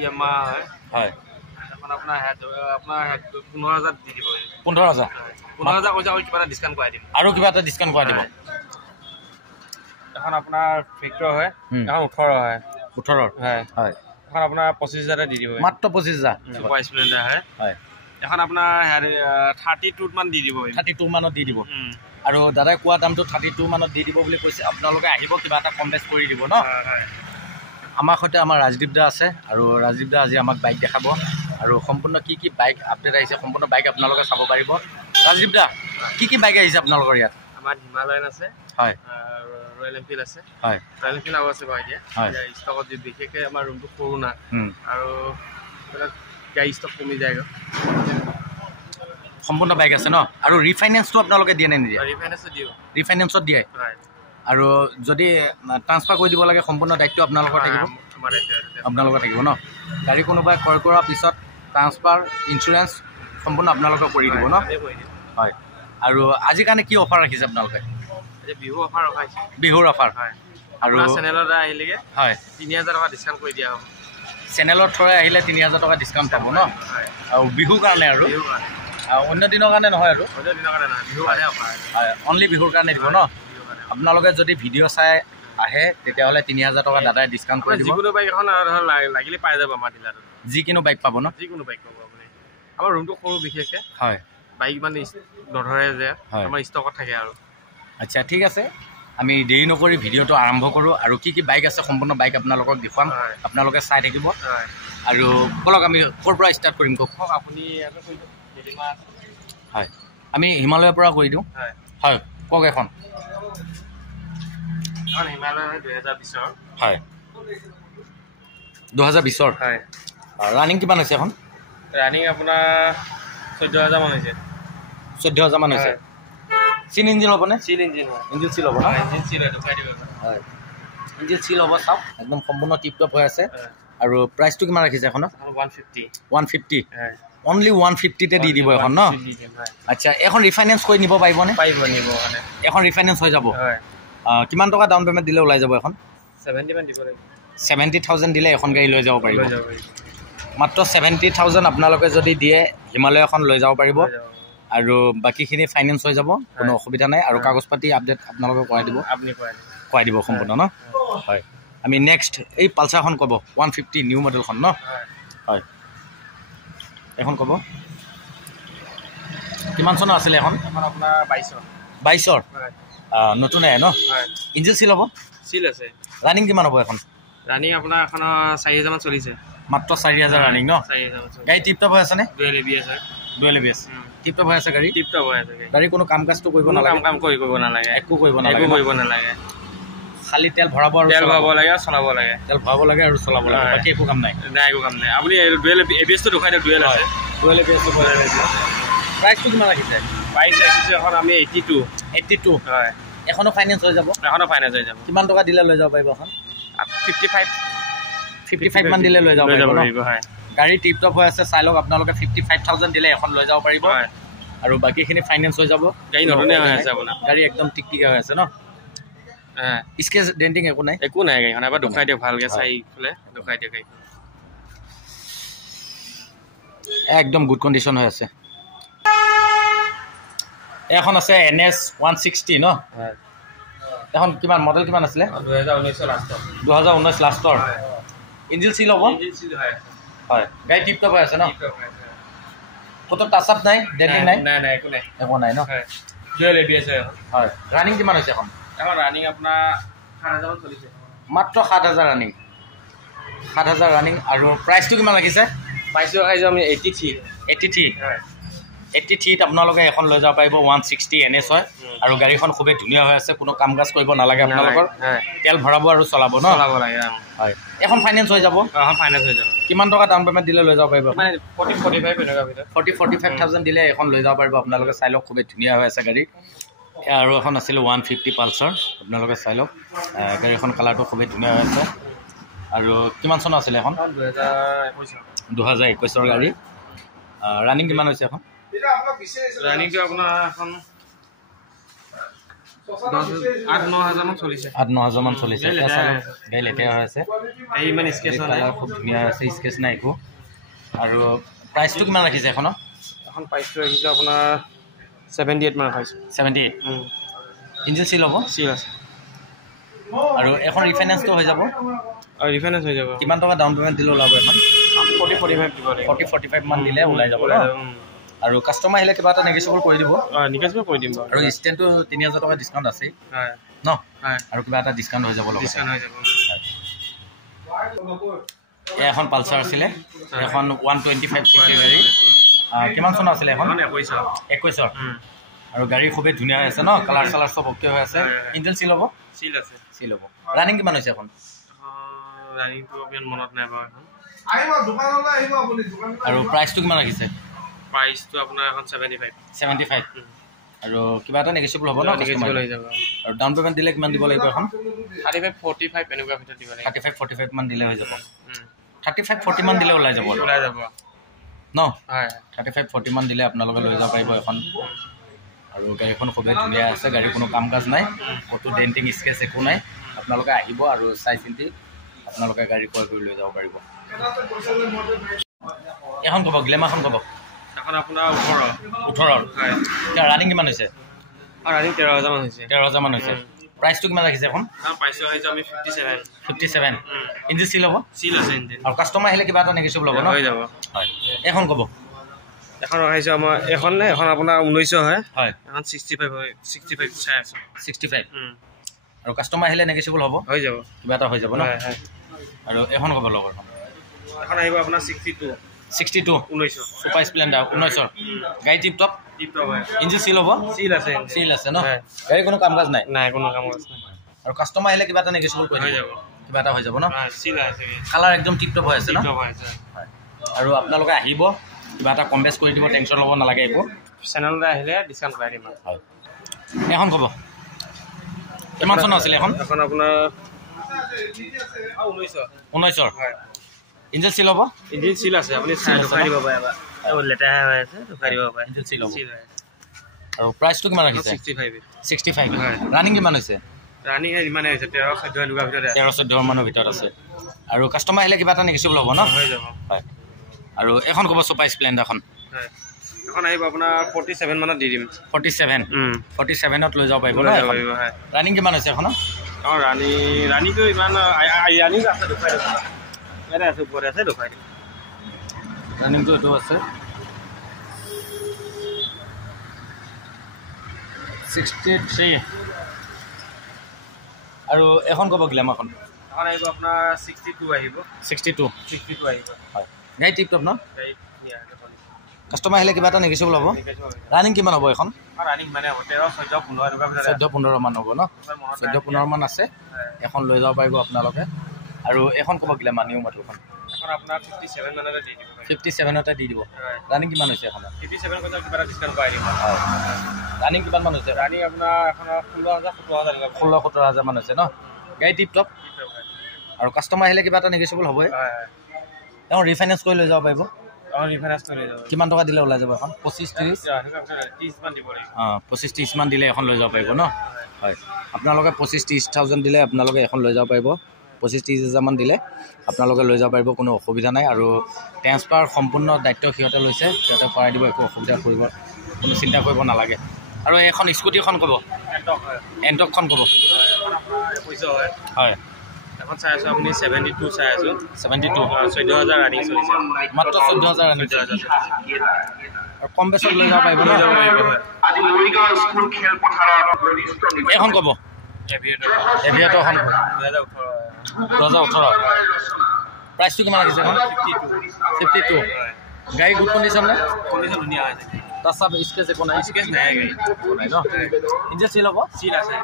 ইয়ামা হয় হয় এখন আপোনাৰ 15,000 দি দিব 15,000 15,000 কৈছে আৰু কিবা এটা ডিছকাউণ্ট কৰাই দিম আৰু কিবা এটা ডিছকাউণ্ট কৰাই দিব এখন আপোনাৰ ফেক্টৰ হয় এখন 18 হয় 18 হয় হয় এখন আপোনাৰ 25,000 দি দিব মাত্ৰ 25,000 ছুপাৰ স্প্লেণ্ডাৰ হয় হয় এখন আপোনাৰ 32 মান দি দিব 32 মানত দি দিব আৰু দাদাই কোৱা দামটো 32 মানত দি দিব বুলি কৈছে আপোনালোকে আহিব কিবা এটা কম বেছ কৰি দিব ন আমাৰ সৈতে আমাৰ ৰাজদীপ দা আছে আৰু ৰাজদীপ দা আজি আমাক বাইক দেখাব আৰু সম্পূৰ্ণ কি কি বাইক আপডেট আহিছে সম্পূৰ্ণ বাইক আপোনালোকে চাব পাৰিব ৰাজদীপ দা কি বাইক আহিছে আপোনালোকৰ ইয়াত আমাৰ হিমালয়ান আছে হয় ৰয়েল এনফিল্ড আছে হয় ৰয়েল এনফিল্ড আৰু আছে বাৰু এতিয়া ষ্টকত বিশেষকৈ আমাৰ ৰুমটো সৰু না আৰু গাড়ী ষ্টক কমি যায় সম্পূৰ্ণ বাইক আছে ন আৰু ৰিফাইনেন্সটো আপোনালোকে দিয়ে নে নিদিয়ে ৰিফাইনেন্সত দিয়ে আৰু যদি ট্ৰান্সফাৰ কৰি দিব লাগে সম্পূৰ্ণ দায়িত্ব আপোনালোকৰ থাকিব আপোনালোকৰ থাকিব ন গাড়ী কোনোবাই ক্ৰয় কৰাৰ পিছত ট্ৰান্সফাৰ ইঞ্চুৰেঞ্চ সম্পূৰ্ণ আপোনালোকে কৰি দিব ন হয় আৰু আজিৰ কাৰণে কি অফাৰ ৰাখিছে আপোনালোকে বিহু অফাৰ ৰখাইছে বিহুৰ অফাৰ আৰু চেনেলৰ দ্বাৰা আহিলেগৈ হয় 3,000 টকা ডিছকাউণ্ট কৰি দিয়া হ'ব চেনেলৰ থ্ৰুৰে আহিলে 3,000 টকা ডিছকাউণ্ট পাব ন আৰু বিহুৰ কাৰণে আৰু অন্য দিনৰ কাৰণে নহয় আৰু অনলি বিহুৰ কাৰণে দিব ন আপোনালোকে যদি ভিডিঅ' চাই আহে তেতিয়াহ'লে 3,000 টকা দাদাই ডিছকাউণ্ট কৰি দিব যিকোনো বাইক এখন লাগিলে পাই যাব আমাৰ ডিলাৰত যিকোনো বাইক পাব ন যিকোনো বাইক পাব আপুনি আমাৰ ৰুমটো সৰু বিশেষকৈ হয় বাইক ইমান নধৰে যে আমাৰ ষ্টকত থাকে আৰু আচ্ছা ঠিক আছে আমি দেৰি নকৰি ভিডিঅ'টো আৰম্ভ কৰোঁ আৰু কি বাইক আছে সম্পূৰ্ণ বাইক আপোনালোকক দেখুৱাম আপোনালোকে চাই থাকিব আৰু বলক আমি ক'ৰ পৰা ষ্টাৰ্ট কৰিম কওক আপুনি হয় আমি হিমালয়ৰ পৰা কৰি দিওঁ হয় কওক এখন হিমালয় 2020 হয় 2020 হয় ৰানিং কিমান হৈছে এখন ৰানিং আপোনাৰ 14,000 মান হৈছে 14,000 মান হৈছে চিন ইঞ্জিন হ'বনে চিল ইঞ্জিন হয় ইঞ্জিন চিল হ'ব ন ইঞ্জিন চিল হয় দেখুৱাই দিব হয় ইঞ্জিন চিল হ'ব চাওক একদম সম্পূৰ্ণ টিপ টপ হৈ আছে আৰু প্ৰাইচটো কিমান ৰাখিছে এখনৰ 150 অনলি 150তে দি দিব এখন ন আচ্ছা এখন ৰিফাইনেন্স কৰি নিব পাৰিবনে নিব মানে এখন ৰিফাইনেন্স হৈ যাব কিমান টকা ডাউন পে'মেণ্ট দিলে ওলাই যাব এখন 70 মান দিব লাগিব 70,000 দিলে এখন গাড়ী লৈ যাব পাৰিব মাত্ৰ 70,000 আপোনালোকে যদি দিয়ে হিমালয় এখন লৈ যাব পাৰিব আৰু বাকীখিনি ফাইনেন্স হৈ যাব কোনো অসুবিধা নাই আৰু কাগজ পাতি আপডেট আপোনালোকে কৰাই দিব সম্পূৰ্ণ ন হয় আমি নেক্সট এই পালচাৰখন ক'ব 150 নিউ মডেলখন ন হয় এখন ক'ব কিমান চনৰ আছিলে এখন আপোনাৰ 22ৰ নতুন আহে ন ইঞ্জিন চিল হ'ব চিল আছে ৰানিং কিমান হ'ব এখন ৰানিং আপোনাৰ এখন 4,000 মান চলিছে মাত্ৰ 4,000 ৰানিং ন গাড়ী টিপ টপ হৈ আছেনে ডুৱেল এবিএছ টিপ টপ হৈ আছে গাড়ী কোনো কাম কাজটো কৰিব নালাগে একো কৰিব নালাগে খালি তেল ভৰাব আৰু চলাব লাগে আৰু চলাব লাগে বাকী একো কাম নাই আপুনি ডুৱেল এবিএছটো দেখুৱাই দিয়ক ডুৱেল আছে ডুৱেল এবিএছটো প্ৰাইচটো কিমান ৰাখিছে প্ৰাইচ ৰাখিছোঁ এখন আমি 82 হয় এখনো ফাইনেন্স হৈ যাব কিমান টকা দিলে লৈ যাব পাৰিব এখন 55 মান দিলে লৈ যাব পাৰিব গাড়ী টিপ টপ হৈ আছে চাই লওক আপোনালোকে 55,000 দিলে এখন লৈ যাব পাৰিব আৰু বাকীখিনি ফাইনেন্স হৈ যাব গাড়ী নতুনে হৈ আছে আপোনাৰ গাড়ী একদম টিকটিকা হৈ আছে ন স্কেচ ডেণ্টিং একো নাই গাড়ীখন এবাৰ দেখুৱাই দিয়ক ভালকৈ চাই পেলাই দেখুৱাই দিয়ক গাড়ীখন একদম গুড কণ্ডিশ্যন হৈ আছে এখন আছে NS 160 ন এখন কিমান মডেল কিমান আছিলে 2019 লাষ্টৰ ইঞ্জিন চিল হ'ব হয় গাড়ী টিপ টপ হৈ আছে ন ক'তো টাচ আপ নাই ডেণ্টিং নাই একো নাই ন হয় ৰানিং কিমান হৈছে এখন ৰানিং আপোনাৰ 7,000 চলিছে মাত্ৰ 7,000 ৰানিং আৰু প্ৰাইচটো কিমান লাগিছে প্ৰাইচটো ৰাখিছোঁ আমি 83ত আপোনালোকে এখন লৈ যাব পাৰিব 160 NS হয় আৰু গাড়ীখন খুবেই ধুনীয়া হৈ আছে কোনো কাম কাজ কৰিব নালাগে আপোনালোকৰ তেল ভৰাব আৰু চলাব ন হয় এখন ফাইনেন্স হৈ যাব কিমান টকা ডাউন পে'মেণ্ট দিলে লৈ যাব পাৰিব 40-45,000 দিলে এখন লৈ যাব পাৰিব আপোনালোকে চাই লওক খুবেই ধুনীয়া হৈ আছে গাড়ী আৰু এখন আছিলে 150 পালচাৰ আপোনালোকে চাই লওক গাড়ীখন কালাৰটো খুবেই ধুনীয়া হৈ আছে আৰু কিমান চনৰ আছিলে এখন 2021ৰ গাড়ী ৰানিং কিমান হৈছে এখন ৰানিংটো আপোনাৰ এখন 8-9 মান চলিছে 8-9 মান চলিছে গাড়ী লেতেৰা হৈ আছে এই ইমান স্কেচ কালাৰ খুব ধুনীয়া আছে স্কেচ নাই একো আৰু প্ৰাইচটো কিমান ৰাখিছে এখন প্ৰাইচটো ৰাখিছে আপোনাৰ 78 মান ৰাখিছে 78 ইঞ্জিন চিল হ'ব চিল আছে আৰু এখন ৰিফাইনেন্সটো হৈ যাব আৰু ৰিফাইনেন্স হৈ যাব কিমান টকা ডাউন পেমেণ্ট দিলে ওলাব এখন 40-45 দিব লাগিব 40-45 মান দিলে ওলাই যাব আৰু কাষ্টমাৰ আহিলে কিবা এটা নেগেচিয়েবল কৰি দিব নেগেচিয়েবল কৰি দিম আৰু ষ্টেণ্ডটো 3000 টকা ডিছকাউণ্ট আছে ন আৰু কিবা এটা ডিছকাউণ্ট হৈ যাব ডিছকাউণ্ট হৈ যাব এখন পালচাৰ আছিলে এখন 125 চিচি গাড়ী কিমান চনৰ আছিলে এখন 21 আৰু গাড়ী খুবেই ধুনীয়া হৈ আছে ন কালাৰ চালাৰ চব অ'কে হৈ আছে ইঞ্জিন চিল হ'ব চিল হ'ব ৰানিং কিমান হৈছে এখন ৰানিংটো অকমান মনত নাই বাৰু এখন আৰু প্ৰাইচটো কিমান ৰাখিছে প্ৰাইচটো আপোনাৰ এখন 75 আৰু কিবা এটা নেগেচিয়েবল হ'ব ন নেগেচিয়েবল হৈ যাব আৰু ডাউন পেমেণ্ট দিলে কিমান দিব লাগিব এখন 35-45 এনেকুৱা ভিতৰত দিব লাগিব 35-45 মান দিলে হৈ যাব 35-40 মান দিলে ওলাই যাব ন 35-40 মান দিলে আপোনালোকে লৈ যাব পাৰিব এখন আৰু গাড়ীখন খুবেই ধুনীয়া আছে গাড়ীৰ কোনো কাম কাজ নাই ক'তো ডেণ্টিং স্কেচ একো নাই আপোনালোকে আহিব আৰু চাই চিন্তি আপোনালোকে গাড়ী ক্ৰয় কৰি লৈ যাব পাৰিব এখন ক'ব গ্লেমাৰখন ক'ব এখন আপোনাৰ 18 হয় এতিয়া ৰানিং কিমান হৈছে ৰানিং 13000 মান হৈছে 13000 মান হৈছে প্ৰাইচটো কিমান ৰাখিছে এখন প্ৰাইচটো হৈছে আমি 57 ইঞ্জিন চিল হ'ব চিল আছে ইঞ্জিন আৰু কাষ্টমাৰ আহিলে কিবা এটা নেগেচিয়েবল হ'ব ন হৈ যাব হয় এখন ক'ব এখন ৰখাইছো আমাৰ এখন নে এখন আপোনাৰ 1900 হয় এখন 65 চাই আছে 65 আৰু কাষ্টমাৰ আহিলে নেগেচিয়েবল হ'ব হৈ যাব কিবা এটা হৈ যাব ন আৰু এখন ক'ব লগৰ এখন আহিব আপোনাৰ 62 1900 ছুপাৰ স্প্লেণ্ডাৰ 1900 গাড়ী টিপ টপ হয় ইঞ্জিন চিল হ'ব চিল আছে ন গাড়ী কোনো কাম কাজ নাই কোনো কাম কাজ নাই আৰু কাষ্টমাৰ আহিলে কিবা এটা নেগেচিয়েবল কৰি হৈ যাব কিবা এটা হৈ যাব ন চিল আছে কালাৰ একদম টিপ টপ হৈ আছে ন আৰু আপোনালোকে আহিব কিবা এটা কম বেছ কৰি দিব টেনশ্যন ল'ব নালাগে একো চেনেললৈ আহিলে ডিছকাউণ্ট কৰাই দিম হয় এখন ক'ব কিমান চন আছিলে এখন আপোনাৰ 1900 হয় ইঞ্জিন চিল হ'ব ইঞ্জিন চিল আছে আপুনি চাই দুখাই দিব পাৰে এবাৰ লেতেৰা হৈ আছে দুখাই দিব পাৰে ইঞ্জিন চিল হ'ব আৰু প্ৰাইচটো কিমান ৰাখিছে 65 হয় ৰানিং কিমান হৈছে ৰানিং ইমানে হৈছে 13-14 এনেকুৱা ভিতৰত 13-14 মানৰ ভিতৰত আছে আৰু কাষ্টমাৰ আহিলে কিবা এটা নেগেচিয়েবল হ'ব ন হৈ যাব হয় আৰু এখন ক'ব ছুপাৰ স্প্লেণ্ডাৰখন এখন আহিব আপোনাৰ 47 মানত দি দিম 47ত লৈ যাব পাৰিব ন ৰানিং কিমান হৈছে এখন ৰানিংটো ইমান ৰানিং আছে দুখাই ইয়াতে আছে ওপৰতে আছে দুখাই দিম ৰানিংটো এইটো আছে 63 আৰু এখন ক'ব গ্লেমাৰখন এখন আহিব আপোনাৰ 62 আহিব 62 আহিব হয় গাড়ী টিপ টপ ন কাষ্টমাৰ আহিলে কিবা এটা নেগেচিয়েবল হ'ব ৰানিং কিমান হ'ব এখন ৰানিং মানে 13-14-15 মান হ'ব ন 14-15 মান আছে এখন লৈ যাব পাৰিব আপোনালোকে আৰু এখন ক'ব গ্লেমাৰ নিউ মডেলখন এখন আপোনাৰ 57 মানতে দি দিব 57তে দি দিব ৰানিং কিমান হৈছে এখন 57 কৈছে কিবা এটা ডিছকাউণ্ট কৰাই দিম ৰানিং কিমান মান হৈছে ৰানিং আপোনাৰ এখন 16,000-17,000 মান হৈছে ন গাড়ী টিপ টপ আৰু কাষ্টমাৰ আহিলে কিবা এটা নেগেচিয়েবল হ'বই তেওঁ ৰিফাইনেন্স কৰি লৈ যাব পাৰিব কিমান টকা দিলে ওলাই যাব এখন 25-30 মান দিব লাগিব 25-30 মান দিলে এখন লৈ যাব পাৰিব ন হয় আপোনালোকে 25-30,000 দিলে আপোনালোকে এখন লৈ যাব পাৰিব 25-30,000 মান দিলে আপোনালোকে লৈ যাব পাৰিব কোনো অসুবিধা নাই আৰু ট্ৰেন্সফাৰ সম্পূৰ্ণ দায়িত্ব সিহঁতে লৈছে সিহঁতে কৰাই দিব একো অসুবিধা কৰিব কোনো চিন্তা কৰিব নালাগে আৰু এখন স্কুটিখন ক'ব এণ্টকখন ক'ব হয় এখন চাই আছোঁ আপুনি 72 চাই আছোঁ 72 14,000 ৰানিং চলিছে মাত্ৰ 14,000 ৰানিং আৰু কম বেছত লৈ যাব পাৰিব এখন ক'ব এভিয়েটৰখন 2018 প্ৰাইচটো কিমান লাগিছে এখন 52 গাড়ী গুড কণ্ডিশ্যন নে কণ্ডিশ্যন ধুনীয়া হৈছে তাৰ চাব স্কেচ একো নাই গাড়ী ন ইঞ্জিন চিল হ'ব চিল আছে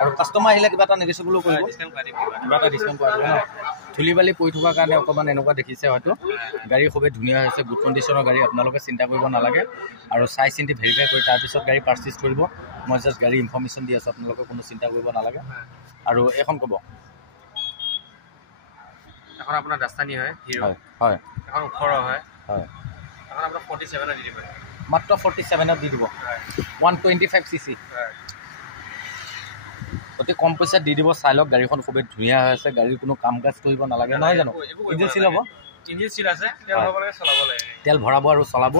আৰু কাষ্টমাৰ আহিলে কিবা এটা নেগেচিয়েবলো কৰিব কিবা এটা ডিছকাউণ্ট কৰা ন ধূলি বালি পৰি থকাৰ কাৰণে অকণমান এনেকুৱা দেখিছে হয়তো গাড়ী খুবেই ধুনীয়া হৈছে গুড কণ্ডিশ্যনৰ গাড়ী আপোনালোকে চিন্তা কৰিব নালাগে আৰু চাই চিন্তি ভেৰিফাই কৰি তাৰপিছত গাড়ী পাৰ্চেছ কৰিব মই জাষ্ট গাড়ী ইনফৰ্মেশ্যন দি আছোঁ আপোনালোকে কোনো চিন্তা কৰিব নালাগে আৰু এখন ক'ব এখন আপোনাৰ ৰাজধানী হয় হিৰো হয় এখন 18 হয় হয় এখন আপোনাৰ 47 দি দিব মাত্ৰ 47ত দি দিব 125 cc অতি কম পইচাত দি দিব চাই লওক গাড়ীখন খুবেই ধুনীয়া হৈ আছে গাড়ীৰ কোনো কাম কাজ কৰিব নালাগে নহয় জানো ইঞ্জিন চিল হ'ব ইঞ্জিন চিল আছে তেল হ'ব লাগে চলাব লাগে তেল ভৰাব আৰু চলাব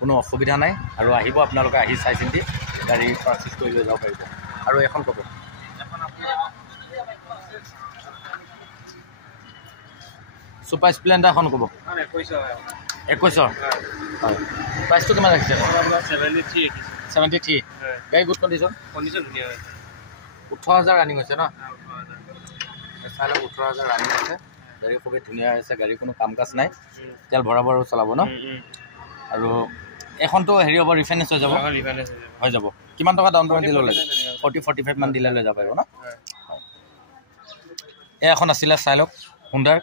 কোনো অসুবিধা নাই আৰু আহিব আপোনালোকে আহি চাই চিন্তি গাড়ী পাৰ্চেছ কৰি লৈ যাব পাৰিব আৰু এখন ক'ব ছুপাৰ স্প্লেণ্ডাৰ এখন ক'ব 21 হয় প্ৰাইচটো কিমান ৰাখিছে 73 গাড়ী গুড কণ্ডিশ্যন ধুনীয়া হৈছে 18000 ৰানিং হৈছে ন চাই লওক 18000 ৰানিং আছে গাড়ী খুবেই ধুনীয়া হৈছে গাড়ী কোনো কাম কাজ নাই তেল ভৰাব আৰু চলাব ন আৰু এখনতো হেৰি হ'ব ৰিফাইনেন্স হৈ যাব হৈ যাব কিমান টকা ডাউন পে'মেণ্ট দিলে লাগে 40-45 মান দিলে লৈ যাব পাৰিব ন এখন আছিলে চাই লওক হুণ্ডাৰ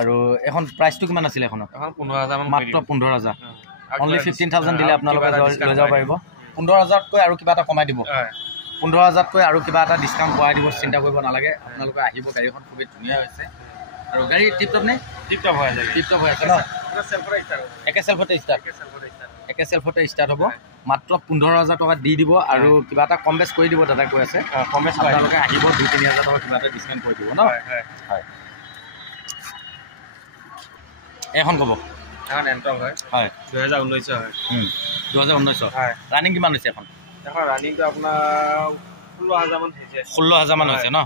আৰু এখন প্ৰাইচটো কিমান আছিলে এখনত 15000 মাত্ৰ 15000 অনলি 15000 দিলে আপোনালোকে লৈ যাব পাৰিব 15000তকৈ আৰু কিবা এটা কমাই দিব 15000তকৈ আৰু কিবা এটা ডিছকাউণ্ট কৰাই দিব চিন্তা কৰিব নালাগে আপোনালোকে আহিব গাড়ীখন খুবেই ধুনীয়া হৈছে আৰু গাড়ী টিপটপ নে টিপটপ হৈ আছে ন একে চেল্ফতে ষ্টাৰ্ট হ'ব মাত্ৰ 15000 টকা দি দিব আৰু কিবা এটা কম বেছ কৰি দিব দাদা কৈ আছে কম বেছ আপোনালোকে আহিব 2-3000 টকা কিবা এটা ডিছকাউণ্ট কৰি দিব ন হয় এখন ক'ব এখন এণ্টক হয় 2019 হয় 2019 হয় ৰানিং কিমান হৈছে এখন ৰানিংটো আপোনাৰ 16000 মান হৈছে 16000 মান হৈছে ন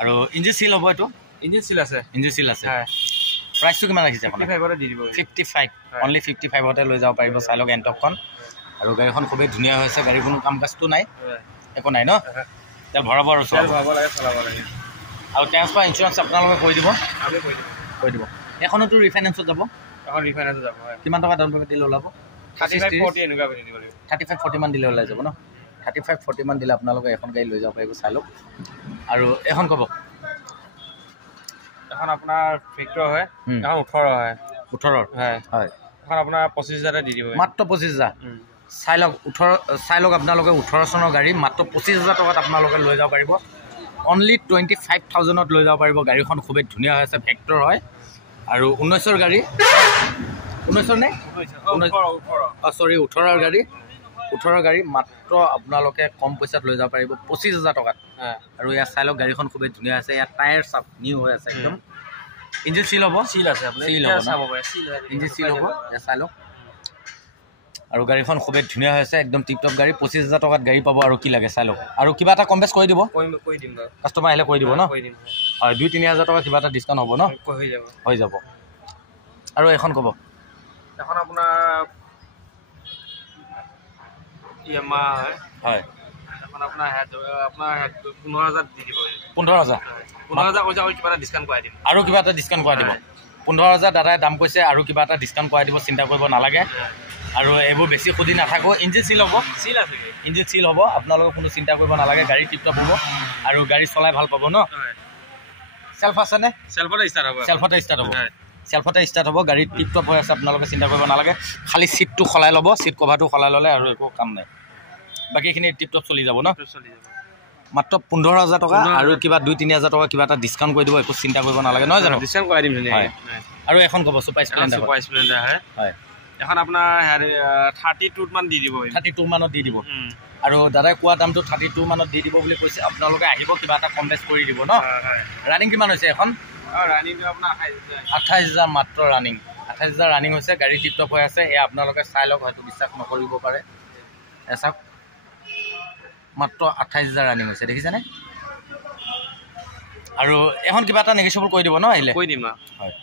আৰু ইঞ্জিন চিল হ'ব এইটো ইঞ্জিন চিল আছে প্ৰাইচটো কিমান ৰাখিছে এখন 55 দি দিব 55 অনলি 55তে লৈ যাব পাৰিব চাই লওক এণ্টকখন আৰু গাড়ীখন খুবেই ধুনীয়া হৈছে গাড়ীৰ কোনো কাম কাজটো নাই একো নাই ন তেল ভৰাব আৰু চলাব লাগে আৰু ট্ৰান্সফাৰ ইঞ্চুৰেঞ্চ আপোনালোকে কৰি দিব এখনতো ৰিফাইনেন্সত যাব কিমান টকা ডাউন পে'মেণ্ট দিলে ওলাব 35-40 মান দিলে ওলাই যাব ন 35-40 মান দিলে আপোনালোকে এখন গাড়ী লৈ যাব পাৰিব চাই লওক আৰু এখন ক'ব এখন আপোনাৰ ফেক্টৰ হয় এখন 18 হয় এখন আপোনাৰ 25000 দি দিব মাত্ৰ 25000 চাই লওক আপোনালোকে 18 চনৰ গাড়ী মাত্ৰ 25000 টকাত আপোনালোকে লৈ যাব পাৰিব অনলি 25000ত লৈ যাব পাৰিব গাড়ীখন খুবেই ধুনীয়া হৈ আছে ফেক্টৰ হয় আৰু 19ৰ গাড়ী 19ৰ নে 18ৰ গাড়ী 18ৰ গাড়ী মাত্ৰ আপোনালোকে কম পইচাত লৈ যাব পাৰিব 25000 টকাত আৰু ইয়াত চাই লওক গাড়ীখন খুবেই ধুনীয়া আছে ইয়াত টায়াৰ চাপ নিউ হৈ আছে একদম ইঞ্জিন চিল হ'ব ইঞ্জিন চিল হ'ব ইয়াত চাই লওক আৰু গাড়ীখন খুবেই ধুনীয়া হৈ আছে একদম টিপটপ গাড়ী 25000 টকাত গাড়ী পাব আৰু কি লাগে চাই লওক আৰু কিবা এটা কম বেছ কৰি দিব কাষ্টমাৰ আহিলে কৰি দিব ন হয় 2-3000 টকা কিবা এটা ডিছকাউণ্ট হ'ব ন হৈ যাব আৰু এখন ক'ব এখন আপোনাৰ ইয়ামা হয় এখন আপোনাৰ 15000 দি দিব 15000 কৈছে কিবা এটা ডিছকাউণ্ট কৰাই দিম আৰু কিবা এটা ডিছকাউণ্ট কৰাই দিব 15000 দাদাই দাম কৈছে আৰু কিবা এটা ডিছকাউণ্ট কৰাই দিব চিন্তা কৰিব নালাগে আৰু এইবোৰ বেছি সুধি নাথাকো ইঞ্জিন চিল হ'ব ইঞ্জিন চিল হ'ব আপোনালোকে কোনো চিন্তা কৰিব নালাগে গাড়ী টিপটপ হ'ব আৰু গাড়ী চলাই ভাল পাব ন চেল্ফ আছেনে চেল্ফতে ষ্টাৰ্ট হ'ব গাড়ী টিপটপ হৈ আছে আপোনালোকে চিন্তা কৰিব নালাগে খালি ছিটটো সলাই ল'ব ছিট কভাৰটো সলাই ল'লে আৰু একো কাম নাই বাকীখিনি টিপটপ চলি যাব ন মাত্ৰ 15000 টকা আৰু কিবা 2-3000 টকা কিবা এটা ডিছকাউণ্ট কৰি দিব একো চিন্তা কৰিব নালাগে নহয় জানো ডিছকাউণ্ট কৰাই দিম আৰু এখন ক'ব ছুপাৰ স্প্লেণ্ডাৰ হয় এখন আপোনাৰ 32 মান দি দিব 32 মানত দি দিব আৰু দাদাই কোৱা দামটো 32 মানত দি দিব বুলি কৈছে আপোনালোকে আহিব কিবা এটা কম বেছ কৰি দিব ন ৰানিং কিমান হৈছে এখন ৰানিংটো আপোনাৰ 28000 মাত্ৰ ৰানিং 28000 ৰানিং হৈছে গাড়ী টিপটপ হৈ আছে এয়া আপোনালোকে চাই লওক হয়তো বিশ্বাস নকৰিব পাৰে চাওক মাত্ৰ 28000 ৰানিং হৈছে দেখিছেনে আৰু এখন কিবা এটা নেগেচিয়েবল কৰি দিব ন আহিলে কৈ দিম হয়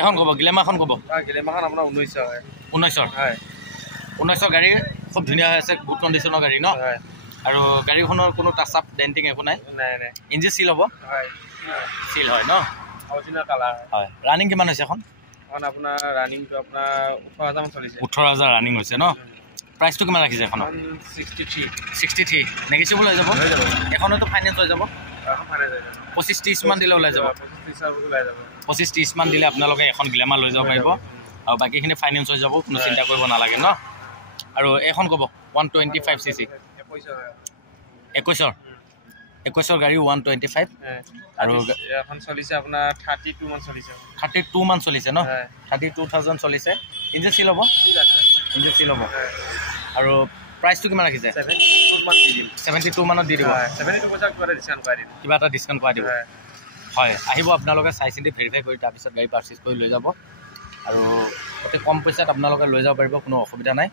এখন ক'ব গ্লেমাৰখন ক'ব গ্লেমাৰখন আপোনাৰ 19 হয় 19ৰ গাড়ী খুব ধুনীয়া হৈ আছে গুড কণ্ডিশ্যনৰ গাড়ী ন আৰু গাড়ীখনৰ কোনো টাচ আপ ডেণ্টিং একো নাই ইঞ্জিন চিল হ'ব চিল হয় ন অৰিজিনেল কালাৰ হয় ৰানিং কিমান হৈছে এখন আপোনাৰ ৰানিংটো আপোনাৰ 18000 মান চলিছে 18000 ৰানিং হৈছে ন প্ৰাইচটো কিমান ৰাখিছে এখনৰ 63 নেগেচিয়েবল হৈ যাব এখনতো ফাইনেন্স হৈ যাব 25-30 মান দিলে ওলাই যাব 25-30 মান দিলে আপোনালোকে এখন গ্লেমাৰ লৈ যাব পাৰিব আৰু বাকীখিনি ফাইনেন্স হৈ যাব কোনো চিন্তা কৰিব নালাগে ন আৰু এখন ক'ব 125 cc 21ৰ গাড়ী 125 আৰু এখন চলিছে আপোনাৰ 32 মান চলিছে ন 32000 চলিছে ইঞ্জিন চিল হ'ব আৰু প্ৰাইচটো কিমান ৰাখিছে মান দি দিম 72 মানত দি দিব 72% কিবা এটা ডিছকাউণ্ট কিবা এটা ডিছকাউণ্ট কৰাই কৰাই দিব হয় আহিব আপোনালোকে চাই চিন্তি ভেৰিফাই কৰি তাৰপিছত গাড়ী পাৰ্চেছ কৰি লৈ যাব আৰু অতি কম পইচাত আপোনালোকে লৈ যাব পাৰিব কোনো অসুবিধা নাই